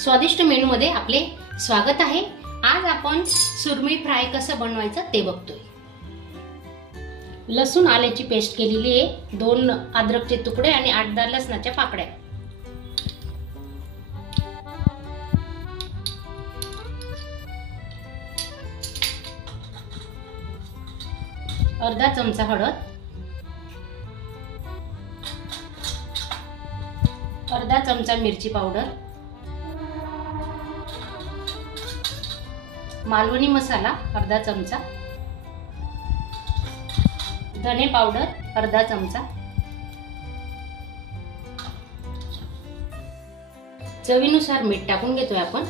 स्वादिष्ट मेनू मध्ये आपले स्वागत आहे। आज आपण सुरमई फ्राय कसं बनवायचं ते बघतोय। लसूण आल्याची पेस्ट केलेली आहे, 2 अद्रकचे तुकडे आणि 8-10 लसणाच्या पाकळ्या, अर्धा चमचा हळद, अर्धा चमचा मिरची पावडर, मालवणी मसाला अर्धा चमचा, धने पावडर अर्धा चमचा, चवीनुसार मीठ टाकून घेतोय आपण,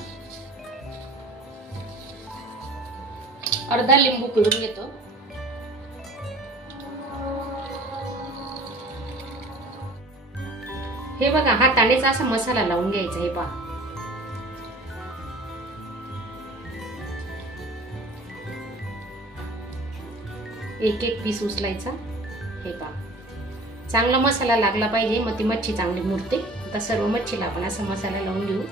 अर्धा लिंबू पिळून घेतो, हे बघा हातानेच असा मसाला लावून घ्यायचा। हे पहा, एक एक पीस उचलायचा। हे पहा, चांगला मसाला लागला पाहिजे, मग ती मच्छी चांगली मुरते। आता सर्व मच्छीला आपण असा मसाला लावून घेऊ।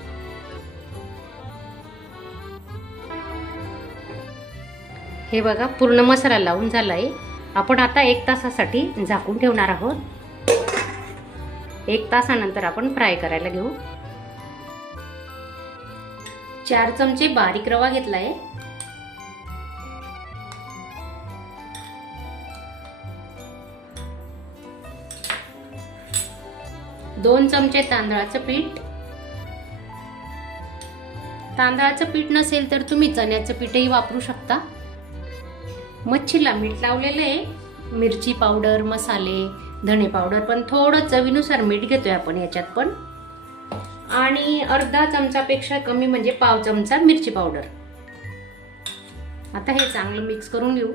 हे बघा पूर्ण मसाला लावून झालाय। आपण आता 1 तासासाठी झाकून ठेवणार आहोत। 1 तासानंतर आपण फ्राय करायला घेऊ। 4 चमचे बारीक रवा घेतलाय, 2 चमचे तांदळाचं पीठ। तांदळाचं पीठ नसेल तर तुम्ही चण्याचं पीठही वापरू शकता। मच्छीला मीठ लावलेलं आहे, मिरची पावडर, मसाले, धने पावडर, पण थोडं चवीनुसार मीठ घेतोय आपण याच्यात पण, आणि अर्धा चमचापेक्षा कमी म्हणजे पाव चमचा मिरची पावडर। आता हे चांगलं मिक्स करून घेऊ।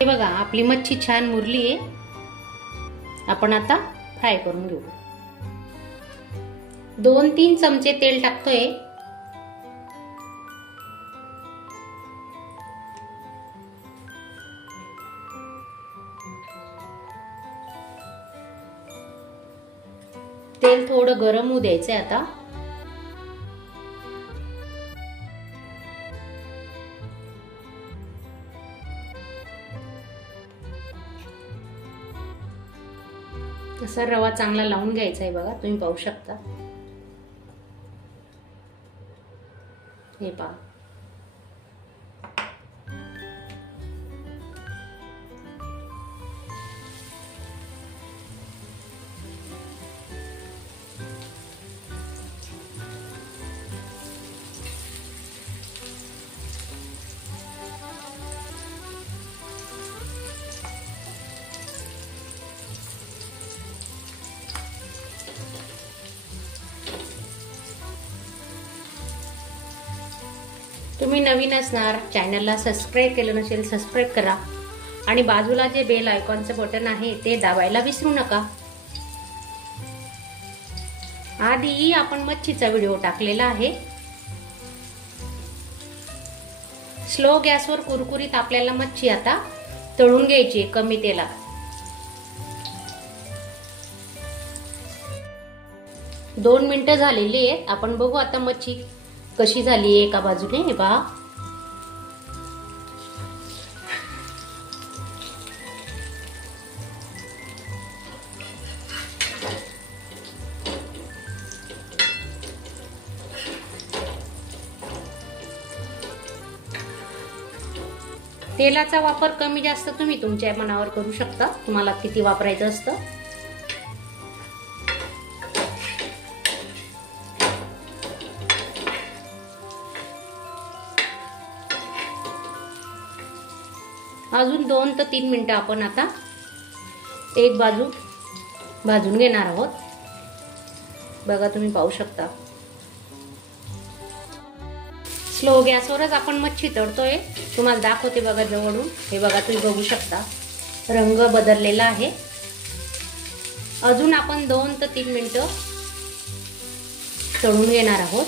हे बघा आपली मच्छी छान मुरली आहे। आपण आता फ्राय करून घेऊ। 2-3 चमचे तेल टाकतोय। तेल थोडं गरम होऊ द्यायचंय आता। असा रवा चांगला लावून घ्यायचा आहे बघा, तुम्ही पाहू शकता। हे पहा, तुम्ही नवीन असणार, चॅनलला सबस्क्राइब केलं नसेल सबस्क्राइब करा, आणि बाजूला जे बेल आयकॉनचं बटन आहे ते दाबायला विसरू नका। आधी आपण मच्छीचा व्हिडिओ टाकलेला आहे। स्लो गॅसवर कुरकुरीत आपल्याला मच्छी आता तळून घ्यायची कमी तेलात। 2 मिनिटं झालेली आहेत। आपण बघू आता मच्छी कशी झाली आहे एका बाजूने। हे पहा, तेलाचा वापर कमी जास्त तुम्ही तुमच्या मनावर करू शकता, तुम्हाला किती वापरायचं असतं। अजून 2 ते 3 मिनिटं आपण आता एक बाजू भाजून घेणार आहोत। बघा तुम्ही पाहू शकता, स्लो गॅसवरच आपण मच्छी तळतोय। तुम्हाला दाखवते बघा जवळून। हे बघा तुम्ही बघू शकता, रंग बदललेला आहे। अजून आपण 2 ते 3 मिनिटं तळून घेणार आहोत।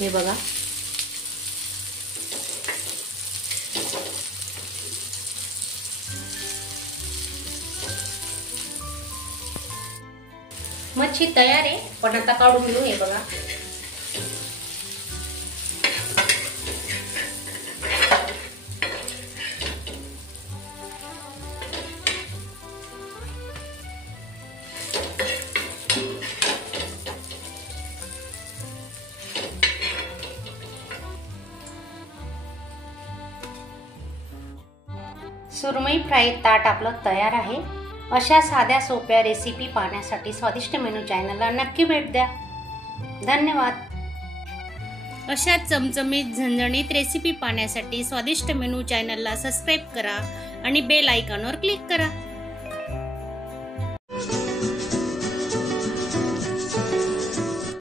हे बघा, मच्छी तयार आहे, पण आता काढून घेऊ. हे बघा, सुरमई फ्राय ताट आपलं तयार आहे. अशा साध्या सोप्या रेसिपी पाहण्यासाठी स्वादिष्ट मेनू चॅनलला नक्की भेट द्या. धन्यवाद. अशा चमचमीत झणझणीत रेसिपी पाहण्यासाठी स्वादिष्ट मेनू चॅनलला सबस्क्राईब करा आणि बेल आयकॉनवर क्लिक करा.